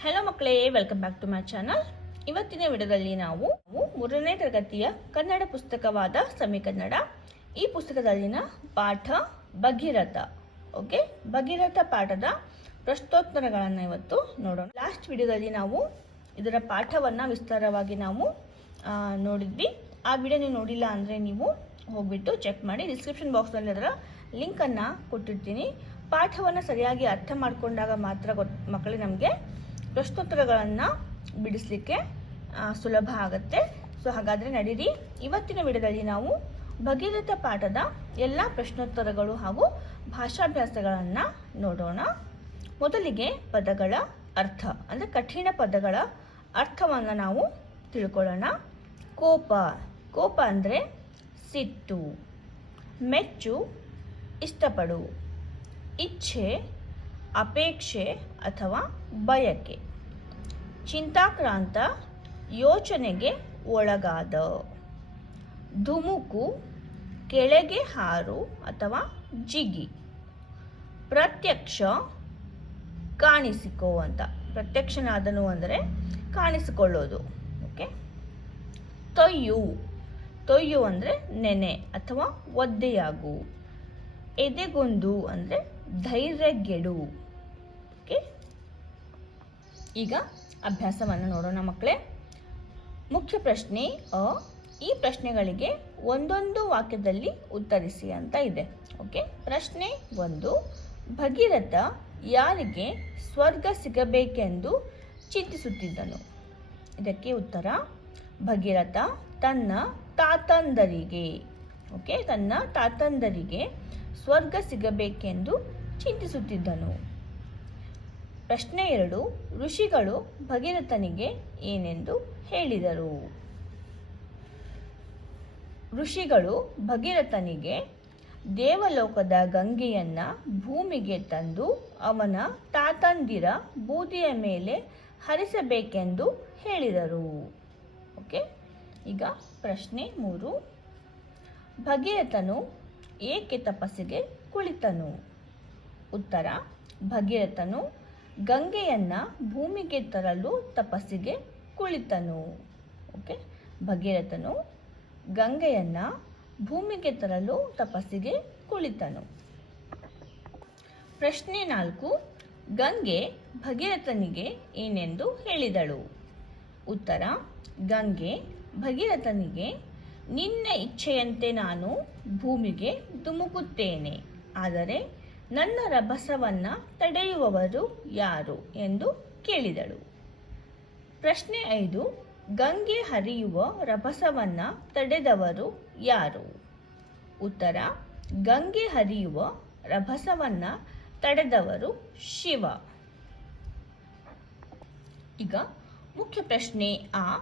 Hello ಮಕ್ಕಳೇ welcome back to my channel ಇವತ್ತಿನ ವಿಡಿಯೋದಲ್ಲಿ ನಾವು ಮೂರನೇ ತರಗತಿಯ ಕನ್ನಡ ಪುಸ್ತಕವಾದ ಸಮೀಕನ್ನಡ ಈ ಪುಸ್ತಕದಲ್ಲಿನ ಪಾಠ ಭಗೀರಥ. ಓಕೆ ಭಗೀರಥ ಪಾಠದ ಪ್ರಶ್ನೋತ್ತರಗಳನ್ನು ಇವತ್ತು ನೋಡೋಣ. ಲಾಸ್ಟ್ ವಿಡಿಯೋದಲ್ಲಿ ನಾವು ಇದರ ಪಾಠವನ್ನು ವಿಸ್ತಾರವಾಗಿ ನಾವು ನೋಡಿದ್ವಿ. ಆ ವಿಡಿಯೋ ನೀವು ನೋಡಿಲ್ಲ ಅಂದರೆ ನೀವು ಹೋಗ್ಬಿಟ್ಟು ಚೆಕ್ ಮಾಡಿ. ಡಿಸ್ಕ್ರಿಪ್ಷನ್ ಬಾಕ್ಸ್ನಲ್ಲಿ ಅದರ ಲಿಂಕನ್ನು ಕೊಟ್ಟಿರ್ತೀನಿ. ಪಾಠವನ್ನು ಸರಿಯಾಗಿ ಅರ್ಥ ಮಾಡಿಕೊಂಡಾಗ ಮಾತ್ರ ಗೊತ್ತು ಮಕ್ಕಳಿಗೆ ನಮಗೆ ಪ್ರಶ್ನೋತ್ತರಗಳನ್ನು ಬಿಡಿಸ್ಲಿಕ್ಕೆ ಸುಲಭ ಆಗುತ್ತೆ. ಸೊ ಹಾಗಾದರೆ ನಡೀರಿ. ಇವತ್ತಿನ ವಿಡಿಯೋದಲ್ಲಿ ನಾವು ಭಗೀರಥ ಪಾಠದ ಎಲ್ಲ ಪ್ರಶ್ನೋತ್ತರಗಳು ಹಾಗೂ ಭಾಷಾಭ್ಯಾಸಗಳನ್ನು ನೋಡೋಣ. ಮೊದಲಿಗೆ ಪದಗಳ ಅರ್ಥ, ಅಂದರೆ ಕಠಿಣ ಪದಗಳ ಅರ್ಥವನ್ನು ನಾವು ತಿಳ್ಕೊಳ್ಳೋಣ. ಕೋಪ ಕೋಪ ಅಂದರೆ ಸಿಟ್ಟು, ಮೆಚ್ಚು, ಇಷ್ಟಪಡು, ಇಚ್ಛೆ ಅಪೇಕ್ಷೆ ಅಥವಾ ಬಯಕೆ. ಚಿಂತಾಕ್ರಾಂತ ಯೋಚನೆಗೆ ಒಳಗಾದ. ಧುಮುಕು, ಕೆಳಗೆ ಹಾರು ಅಥವಾ ಜಿಗಿ. ಪ್ರತ್ಯಕ್ಷ ಕಾಣಿಸಿಕೋ ಅಂತ ಪ್ರತ್ಯಕ್ಷನಾದನು ಅಂದರೆ ಕಾಣಿಸಿಕೊಳ್ಳೋದು. ಓಕೆ? ತೊಯ್ಯು. ತೊಯ್ಯು ಅಂದರೆ ನೆನೆ ಅಥವಾ ಒದ್ದೆಯಾಗು. ಎದೆಗೊಂದು ಅಂದರೆ ಧೈರ್ಯಗೆಡು. ಈಗ ಅಭ್ಯಾಸವನ್ನು ನೋಡೋಣ ಮಕ್ಕಳೇ. ಮುಖ್ಯ ಪ್ರಶ್ನೆ ಅ. ಈ ಪ್ರಶ್ನೆಗಳಿಗೆ ಒಂದೊಂದು ವಾಕ್ಯದಲ್ಲಿ ಉತ್ತರಿಸಿ ಅಂತ ಇದೆ. ಓಕೆ? ಪ್ರಶ್ನೆ ಒಂದು. ಭಗೀರಥ ಯಾರಿಗೆ ಸ್ವರ್ಗ ಸಿಗಬೇಕೆಂದು ಚಿಂತಿಸುತ್ತಿದ್ದನು? ಇದಕ್ಕೆ ಉತ್ತರ, ಭಗೀರಥ ತನ್ನ ತಾತಂದರಿಗೆ. ಓಕೆ? ತನ್ನ ತಾತಂದರಿಗೆ ಸ್ವರ್ಗ ಸಿಗಬೇಕೆಂದು ಚಿಂತಿಸುತ್ತಿದ್ದನು. ಪ್ರಶ್ನೆ ಎರಡು, ಋಷಿಗಳು ಭಗೀರಥನಿಗೆ ಏನೆಂದು ಹೇಳಿದರು? ಋಷಿಗಳು ಭಗೀರಥನಿಗೆ ದೇವಲೋಕದ ಗಂಗೆಯನ್ನ ಭೂಮಿಗೆ ತಂದು ಅವನ ತಾತಂದಿರ ಬೂದಿಯ ಮೇಲೆ ಹರಿಸಬೇಕೆಂದು ಹೇಳಿದರು. ಓಕೆ ಈಗ ಪ್ರಶ್ನೆ ಮೂರು. ಭಗೀರಥನು ಏಕೆ ತಪಸ್ಸಿಗೆ ಕುಳಿತನು? ಉತ್ತರ, ಭಗೀರಥನು ಗಂಗೆಯನ್ನ ಭೂಮಿಗೆ ತರಲು ತಪಸ್ಸಿಗೆ ಕುಳಿತನು. ಓಕೆ? ಭಗೀರಥನು ಗಂಗೆಯನ್ನ ಭೂಮಿಗೆ ತರಲು ತಪಸ್ಸಿಗೆ ಕುಳಿತನು. ಪ್ರಶ್ನೆ ನಾಲ್ಕು. ಗಂಗೆ ಭಗೀರಥನಿಗೆ ಏನೆಂದು ಹೇಳಿದಳು? ಉತ್ತರ. ಗಂಗೆ ಭಗೀರಥನಿಗೆ, ನಿನ್ನ ಇಚ್ಛೆಯಂತೆ ನಾನು ಭೂಮಿಗೆ ಧುಮುಕುತ್ತೇನೆ. ಆದರೆ ನನ್ನ ರಭಸವನ್ನು ತಡೆಯುವವರು ಯಾರು ಎಂದು ಕೇಳಿದಳು. ಪ್ರಶ್ನೆ ಐದು, ಗಂಗೆ ಹರಿಯುವ ರಭಸವನ್ನು ತಡೆದವರು ಯಾರು? ಉತ್ತರ, ಗಂಗೆ ಹರಿಯುವ ರಭಸವನ್ನು ತಡೆದವರು ಶಿವ. ಈಗ ಮುಖ್ಯ ಪ್ರಶ್ನೆ ಆ,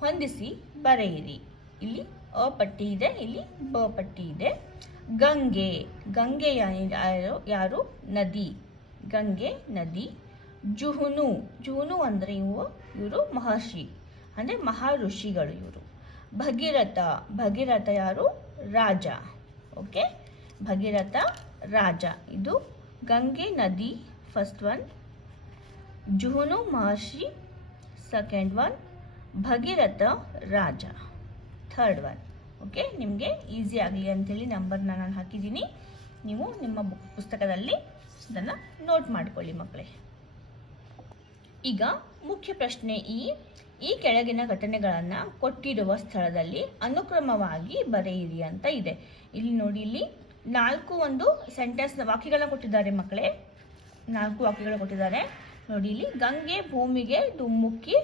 ಹೊಂದಿಸಿ ಬರೆಯಿರಿ. ಇಲ್ಲಿ ಅ ಪಟ್ಟಿ ಇದೆ, ಇಲ್ಲಿ ಬ ಪಟ್ಟಿ ಇದೆ. ಗಂಗೆ. ಗಂಗೆ ಯಾರು? ಯಾರು? ನದಿ. ಗಂಗೆ, ನದಿ. ಜುಹುನು. ಜುಹುನು ಅಂದರೆ ಇವು, ಇವರು ಮಹರ್ಷಿ. ಅಂದರೆ ಮಹಾ ಋಷಿಗಳು ಇವರು. ಭಗೀರಥ. ಭಗೀರಥ ಯಾರು? ರಾಜ. ಓಕೆ ಭಗೀರಥ, ರಾಜ. ಇದು ಗಂಗೆ, ನದಿ ಫಸ್ಟ್ ಒನ್ ಜುಹುನು, ಮಹರ್ಷಿ ಸೆಕೆಂಡ್ ಒನ್ ಭಗೀರಥ, ರಾಜ. ಥರ್ಡ್ ಒನ್ ಓಕೆ ನಿಮಗೆ ಈಸಿ ಆಗಲಿ ಅಂಥೇಳಿ ನಂಬರ್ನ ನಾನು ಹಾಕಿದ್ದೀನಿ. ನೀವು ನಿಮ್ಮ ಬುಕ್ ಪುಸ್ತಕದಲ್ಲಿ ಅದನ್ನು ನೋಟ್ ಮಾಡ್ಕೊಳ್ಳಿ ಮಕ್ಕಳೇ ಈಗ ಮುಖ್ಯ ಪ್ರಶ್ನೆ ಈ. ಈ ಕೆಳಗಿನ ಘಟನೆಗಳನ್ನು ಕೊಟ್ಟಿರುವ ಸ್ಥಳದಲ್ಲಿ ಅನುಕ್ರಮವಾಗಿ ಬರೆಯಿರಿ ಅಂತ ಇದೆ. ಇಲ್ಲಿ ನೋಡಿ, ಇಲ್ಲಿ ನಾಲ್ಕು ಒಂದು ಸೆಂಟೆನ್ಸ್ ವಾಕ್ಯಗಳನ್ನ ಕೊಟ್ಟಿದ್ದಾರೆ ಮಕ್ಕಳೇ ನಾಲ್ಕು ವಾಕ್ಯಗಳು ಕೊಟ್ಟಿದ್ದಾರೆ. ನೋಡಿ, ಇಲ್ಲಿ ಗಂಗೆ ಭೂಮಿಗೆ ಧುಮ್ಮುಕ್ಕಿ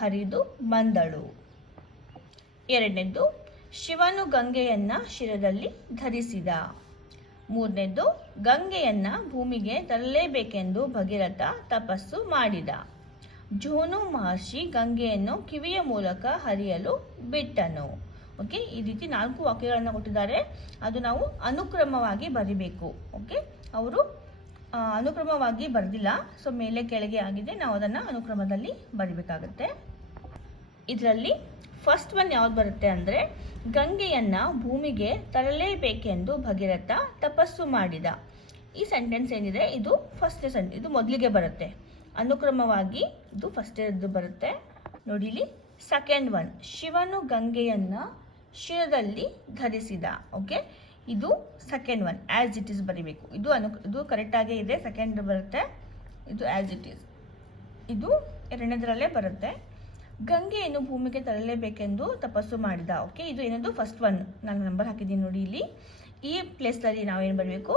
ಹರಿದು ಬಂದಳು. ಎರಡನೇದ್ದು ಶಿವನು ಗಂಗೆಯನ್ನ ಶಿರದಲ್ಲಿ ಧರಿಸಿದ. ಮೂರನೇದು, ಗಂಗೆಯನ್ನ ಭೂಮಿಗೆ ತರಲೇಬೇಕೆಂದು ಭಗೀರಥ ತಪಸ್ಸು ಮಾಡಿದ. ಜೋನು ಮಹರ್ಷಿ ಗಂಗೆಯನ್ನು ಕಿವಿಯ ಮೂಲಕ ಹರಿಯಲು ಬಿಟ್ಟನು. ಓಕೆ, ಈ ರೀತಿ ನಾಲ್ಕು ವಾಕ್ಯಗಳನ್ನು ಕೊಟ್ಟಿದ್ದಾರೆ. ಅದು ನಾವು ಅನುಕ್ರಮವಾಗಿ ಬರಿಬೇಕು. ಓಕೆ, ಅವರು ಅನುಕ್ರಮವಾಗಿ ಬರೆದಿಲ್ಲ. ಸೊ, ಮೇಲೆ ಕೆಳಗೆ ಆಗಿದೆ. ನಾವು ಅದನ್ನು ಅನುಕ್ರಮದಲ್ಲಿ ಬರಿಬೇಕಾಗುತ್ತೆ. ಇದರಲ್ಲಿ ಫಸ್ಟ್ ಒನ್ ಯಾವ್ದು ಬರುತ್ತೆ ಅಂದರೆ, ಗಂಗೆಯನ್ನ ಭೂಮಿಗೆ ತರಲೇಬೇಕೆಂದು ಭಗೀರಥ ತಪಸ್ಸು ಮಾಡಿದ. ಈ ಸೆಂಟೆನ್ಸ್ ಏನಿದೆ? ಇದು ಫಸ್ಟ್ ಸೆಂಟ್ ಇದು ಮೊದಲಿಗೆ ಬರುತ್ತೆ. ಅನುಕ್ರಮವಾಗಿ ಇದು ಫಸ್ಟ್ ಇದ್ದು ಬರುತ್ತೆ. ನೋಡಿಲಿ? ಸೆಕೆಂಡ್ ಒನ್ ಶಿವನು ಗಂಗೆಯನ್ನ ಶಿರದಲ್ಲಿ ಧರಿಸಿದ. ಓಕೆ ಇದು second one as it is ಬರೀಬೇಕು. ಇದು ಅನು ಇದು ಕರೆಕ್ಟಾಗೇ ಇದೆ. ಸೆಕೆಂಡ್ ಬರುತ್ತೆ. ಇದು ಆ್ಯಸ್ ಇಟ್ ಈಸ್ ಇದು ಎರಡನೇದರಲ್ಲೇ ಬರುತ್ತೆ. ಗಂಗೆಯನ್ನು ಭೂಮಿಗೆ ತರಲೇಬೇಕೆಂದು ತಪಸ್ಸು ಮಾಡಿದ. ಓಕೆ ಇದು ಏನದು? ಫಸ್ಟ್ ಒನ್ ನಾನು ನಂಬರ್ ಹಾಕಿದ್ದೀನಿ ನೋಡಿ ಇಲ್ಲಿ. ಈ ಪ್ಲೇಸ್ನಲ್ಲಿ ನಾವೇನು ಬರಬೇಕು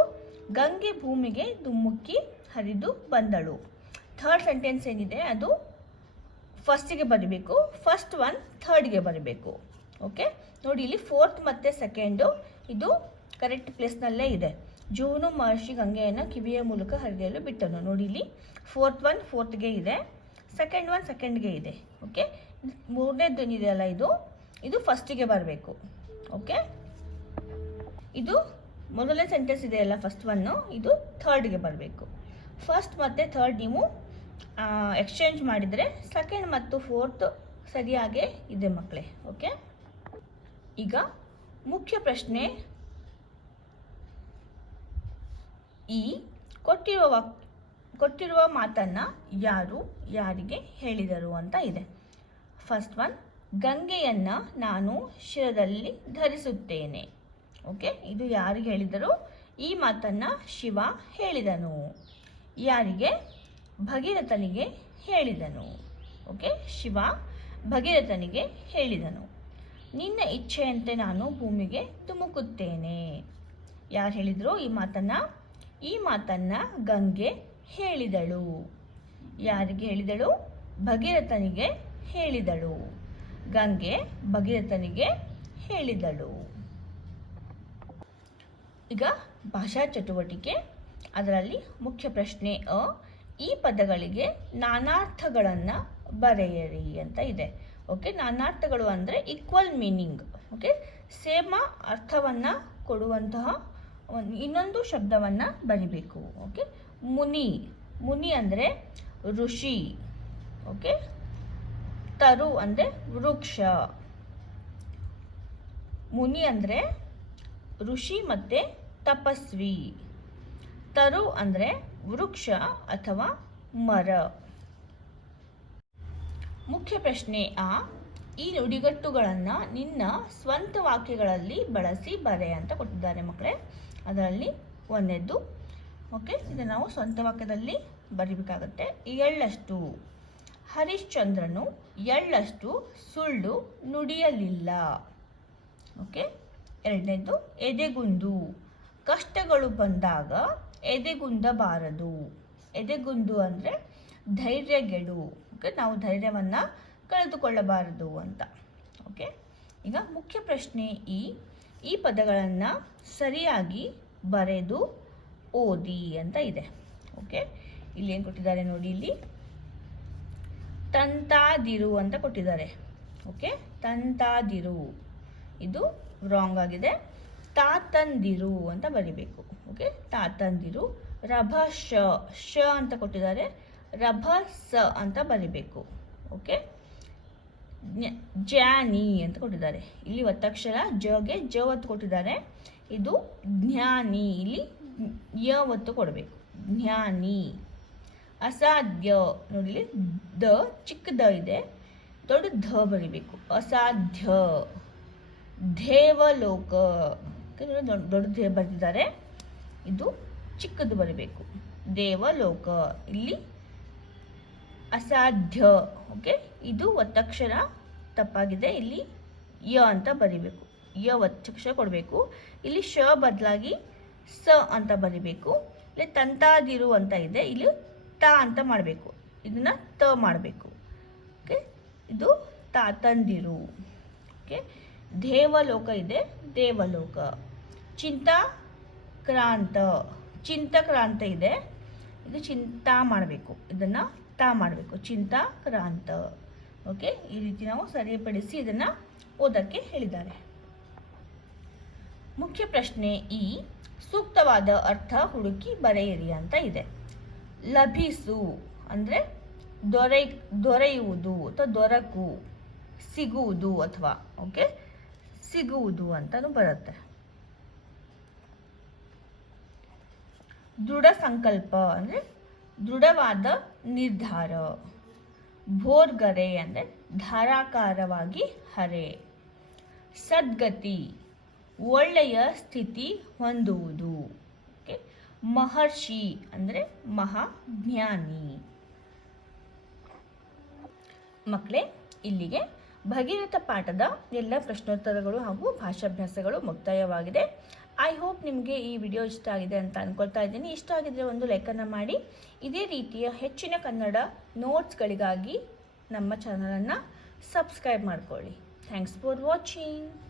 ಗಂಗೆ ಭೂಮಿಗೆ ಧುಮ್ಮುಕ್ಕಿ ಹರಿದು ಬಂದಳು. ಥರ್ಡ್ ಸೆಂಟೆನ್ಸ್ ಏನಿದೆ? ಅದು ಫಸ್ಟಿಗೆ ಬರಬೇಕು. ಫಸ್ಟ್ ಒನ್ ಥರ್ಡ್ಗೆ ಬರಬೇಕು. ಓಕೆ ನೋಡಿ ಇಲ್ಲಿ ಫೋರ್ತ್ ಮತ್ತು ಸೆಕೆಂಡು ಇದು ಕರೆಕ್ಟ್ ಪ್ಲೇಸ್ನಲ್ಲೇ ಇದೆ. ಜೂನು ಮಹರ್ಷಿ ಗಂಗೆಯನ್ನು ಕಿವಿಯ ಮೂಲಕ ಹರಿಯಲು ಬಿಟ್ಟನು. ನೋಡಿ ಇಲ್ಲಿ ಫೋರ್ತ್ ಒನ್ ಫೋರ್ತ್ಗೆ ಇದೆ. ಸೆಕೆಂಡ್ ಒನ್ ಸೆಕೆಂಡ್ಗೆ ಇದೆ ಓಕೆ ಮೂರನೇದು ಏನಿದೆಯಲ್ಲ ಇದು? ಇದು ಫಸ್ಟಿಗೆ ಬರಬೇಕು ಓಕೆ ಇದು ಮೊದಲನೇ ಸೆಂಟೆನ್ಸ್ ಇದೆಯಲ್ಲ ಫಸ್ಟ್ ಒನ್ನು ಇದು ಥರ್ಡ್ಗೆ ಬರಬೇಕು. ಫಸ್ಟ್ ಮತ್ತು ಥರ್ಡ್ ನೀವು ಎಕ್ಸ್ಚೇಂಜ್ ಮಾಡಿದರೆ ಸೆಕೆಂಡ್ ಮತ್ತು ಫೋರ್ತ್ ಸರಿಯಾಗೇ ಇದೆ ಮಕ್ಕಳೇ ಓಕೆ ಈಗ ಮುಖ್ಯ ಪ್ರಶ್ನೆ, ಈ ಕೊಟ್ಟಿರುವ ಕೊಟ್ಟಿರುವ ಮಾತನ್ನು ಯಾರು, ಯಾರಿಗೆ ಹೇಳಿದರು ಅಂತ ಇದೆ. ಫಸ್ಟ್ ಒನ್ ಗಂಗೆಯನ್ನು ನಾನು ಶಿರದಲ್ಲಿ ಧರಿಸುತ್ತೇನೆ. ಓಕೆ ಇದು ಯಾರಿಗೆ ಹೇಳಿದರು? ಈ ಮಾತನ್ನು ಶಿವ ಹೇಳಿದನು. ಯಾರಿಗೆ? ಭಗೀರಥನಿಗೆ ಹೇಳಿದನು. ಓಕೆ ಶಿವ ಭಗೀರಥನಿಗೆ ಹೇಳಿದನು. ನಿನ್ನ ಇಚ್ಛೆಯಂತೆ ನಾನು ಭೂಮಿಗೆ ತುಮುಕುತ್ತೇನೆ. ಯಾರು ಹೇಳಿದರು? ಈ ಮಾತನ್ನು ಈ ಮಾತನ್ನು ಗಂಗೆ ಹೇಳಿದಳು. ಯಾರಿಗೆ ಹೇಳಿದಳು? ಭಗೀರಥನಿಗೆ ಹೇಳಿದಳು. ಗಂಗೆ ಭಗೀರಥನಿಗೆ ಹೇಳಿದಳು. ಈಗ ಭಾಷಾ ಚಟುವಟಿಕೆ. ಅದರಲ್ಲಿ ಮುಖ್ಯ ಪ್ರಶ್ನೆ ಅ, ಈ ಪದಗಳಿಗೆ ನಾನಾರ್ಥಗಳನ್ನು ಬರೆಯಿರಿ ಅಂತ ಇದೆ. ಓಕೆ ನಾನಾರ್ಥಗಳು ಅಂದರೆ ಈಕ್ವಲ್ ಮೀನಿಂಗ್ ಓಕೆ ಸೇಮ ಅರ್ಥವನ್ನು ಕೊಡುವಂತಹ ಇನ್ನೊಂದು ಶಬ್ದವನ್ನು ಬರಿಬೇಕು. ಓಕೆ ಮುನಿ. ಮುನಿ ಅಂದರೆ ಋಷಿ. ಓಕೆ ತರು ಅಂದರೆ ವೃಕ್ಷ. ಮುನಿ ಅಂದರೆ ಋಷಿ ಮತ್ತು ತಪಸ್ವಿ. ತರು ಅಂದರೆ ವೃಕ್ಷ ಅಥವಾ ಮರ. ಮುಖ್ಯ ಪ್ರಶ್ನೆ ಆ. ಈ ನುಡಿಗಟ್ಟುಗಳನ್ನು ನಿನ್ನ ಸ್ವಂತ ವಾಕ್ಯಗಳಲ್ಲಿ ಬಳಸಿ ಬರೆ ಅಂತ ಕೊಟ್ಟಿದ್ದಾರೆ ಮಕ್ಕಳೇ. ಅದರಲ್ಲಿ ಒಂದನೇದ್ದು ಓಕೆ ಇದು ನಾವು ಸ್ವಂತ ವಾಕ್ಯದಲ್ಲಿ ಬರೀಬೇಕಾಗತ್ತೆ. ಎಳ್ಳಷ್ಟು ಹರಿಶ್ಚಂದ್ರನು ಎಳ್ಳಷ್ಟು ಸುಳ್ಳು ನುಡಿಯಲಿಲ್ಲ. ಓಕೆ ಎರಡನೇದು ಎದೆಗುಂದು. ಕಷ್ಟಗಳು ಬಂದಾಗ ಎದೆಗುಂದಬಾರದು. ಎದೆಗುಂದು ಅಂದರೆ ಧೈರ್ಯಗೆಡು. ಓಕೆ ನಾವು ಧೈರ್ಯವನ್ನು ಕಳೆದುಕೊಳ್ಳಬಾರದು ಅಂತ. ಓಕೆ ಈಗ ಮುಖ್ಯ ಪ್ರಶ್ನೆ ಈ. ಈ ಪದಗಳನ್ನು ಸರಿಯಾಗಿ ಬರೆದು ಓದಿ ಅಂತ ಇದೆ. ಓಕೆ ಇಲ್ಲಿ ಏನು ಕೊಟ್ಟಿದ್ದಾರೆ ನೋಡಿ ಇಲ್ಲಿ? ತಂತಾದಿರು ಅಂತ ಕೊಟ್ಟಿದ್ದಾರೆ. ಓಕೆ ತಂತಾದಿರು. ಇದು ರಾಂಗ್ ಆಗಿದೆ. ತಾತಂದಿರು ಅಂತ ಬರಿಬೇಕು. ಓಕೆ ತಾತಂದಿರು. ರಭ ಶ ಶ ಅಂತ ಕೊಟ್ಟಿದ್ದಾರೆ. ರಭ ಸ ಅಂತ ಬರಿಬೇಕು. ಓಕೆ ಜ್ಞ- ಜ್ಞಾನಿ ಅಂತ ಕೊಟ್ಟಿದ್ದಾರೆ. ಇಲ್ಲಿ ಒತ್ತಕ್ಷರ ಜಗೆ ಜ ಒತ್ತು ಕೊಟ್ಟಿದ್ದಾರೆ. ಇದು ಜ್ಞಾನಿ. ಇಲ್ಲಿ ಯ ಒತ್ತು ಕೊಡಬೇಕು? ಜ್ಞಾನಿ. ಅಸಾಧ್ಯ. ನೋಡಿ ಇಲ್ಲಿ ದ ಚಿಕ್ಕ ದ ಇದೆ ದೊಡ್ಡ ಧ ಬರಿಬೇಕು. ಅಸಾಧ್ಯ. ದೇವಲೋಕ. ದೊಡ್ಡ ದೊಡ್ಡ ದೇ ಬರೆದಿದ್ದಾರೆ. ಇದು ಚಿಕ್ಕದು ಬರಬೇಕು. ದೇವಲೋಕ. ಇಲ್ಲಿ ಅಸಾಧ್ಯ. ಓಕೆ? ಇದು ಒತ್ತಕ್ಷರ ತಪ್ಪಾಗಿದೆ. ಇಲ್ಲಿ ಯ ಅಂತ ಬರಿಬೇಕು. ಯ ಒತ್ತಕ್ಷರ ಕೊಡಬೇಕು. ಇಲ್ಲಿ ಶ ಬದಲಾಗಿ ಸ ಅಂತ ಬರಿಬೇಕು. ಇಲ್ಲಿ ತಂತಾದಿರು ಅಂತ ಇದೆ. ಇಲ್ಲಿ ತ ಅಂತ ಮಾಡಬೇಕು. ಇದನ್ನ ತ ಮಾಡಬೇಕು. ಓಕೆ? ಇದು ತಾತಂದಿರು ಓಕೆ? ದೇವಲೋಕ ಇದೆ. ದೇವಲೋಕ. ಚಿಂತಾ ಕ್ರಾಂತ. ಚಿಂತಕ್ರಾಂತ ಇದೆ. ಇದು ಚಿಂತಾ ಮಾಡಬೇಕು. ಇದನ್ನು ತಾ ಮಾಡಬೇಕು. ಚಿಂತಾ ಕ್ರಾಂತ. ಓಕೆ? ಈ ರೀತಿ ನಾವು ಸರಿಪಡಿಸಿ ಇದನ್ನು ಓದಕ್ಕೆ ಹೇಳಿದ್ದಾರೆ. ಮುಖ್ಯ ಪ್ರಶ್ನೆ ಈ. ಸೂಕ್ತವಾದ ಅರ್ಥ ಹುಡುಕಿ ಬರೆಯಿರಿ ಅಂತ ಇದೆ. ಲಭಿಸು ಅಂದರೆ ದೊರೆ, ದೊರೆಯುವುದು ಅಥವಾ ದೊರಕು, ಸಿಗುವುದು ಅಥವಾ ಓಕೆ ಸಿಗುವುದು ಅಂತಲೂ ಬರುತ್ತೆ. ದೃಢ ಸಂಕಲ್ಪ ಅಂದರೆ ದೃಢವಾದ ನಿರ್ಧಾರ. ಭೋರ್ಗರೆ ಅಂದರೆ ಧಾರಾಕಾರವಾಗಿ ಹರೆ. ಸದ್ಗತಿ ಒಳ್ಳೆಯ ಸ್ಥಿತಿ ಹೊಂದುವುದು. ಓಕೆ? ಮಹರ್ಷಿ ಅಂದರೆ ಮಹಾಜ್ಞಾನಿ. ಮಕ್ಕಳೇ ಇಲ್ಲಿಗೆ ಭಗೀರಥ ಪಾಠದ ಎಲ್ಲ ಪ್ರಶ್ನೋತ್ತರಗಳು ಹಾಗೂ ಭಾಷಾಭ್ಯಾಸಗಳು ಮುಕ್ತಾಯವಾಗಿದೆ. ಐ ಹೋಪ್ ನಿಮಗೆ ಈ ವಿಡಿಯೋ ಇಷ್ಟ ಆಗಿದೆ ಅಂತ ಅಂದ್ಕೊಳ್ತಾ ಇದ್ದೀನಿ. ಇಷ್ಟ ಆಗಿದ್ರೆ ಒಂದು ಲೈಕನ್ನು ಮಾಡಿ. ಇದೇ ರೀತಿಯ ಹೆಚ್ಚಿನ ಕನ್ನಡ ನೋಟ್ಸ್ಗಳಿಗಾಗಿ ನಮ್ಮ ಚಾನಲನ್ನು ಸಬ್ಸ್ಕ್ರೈಬ್ ಮಾಡ್ಕೊಳ್ಳಿ. Thanks for watching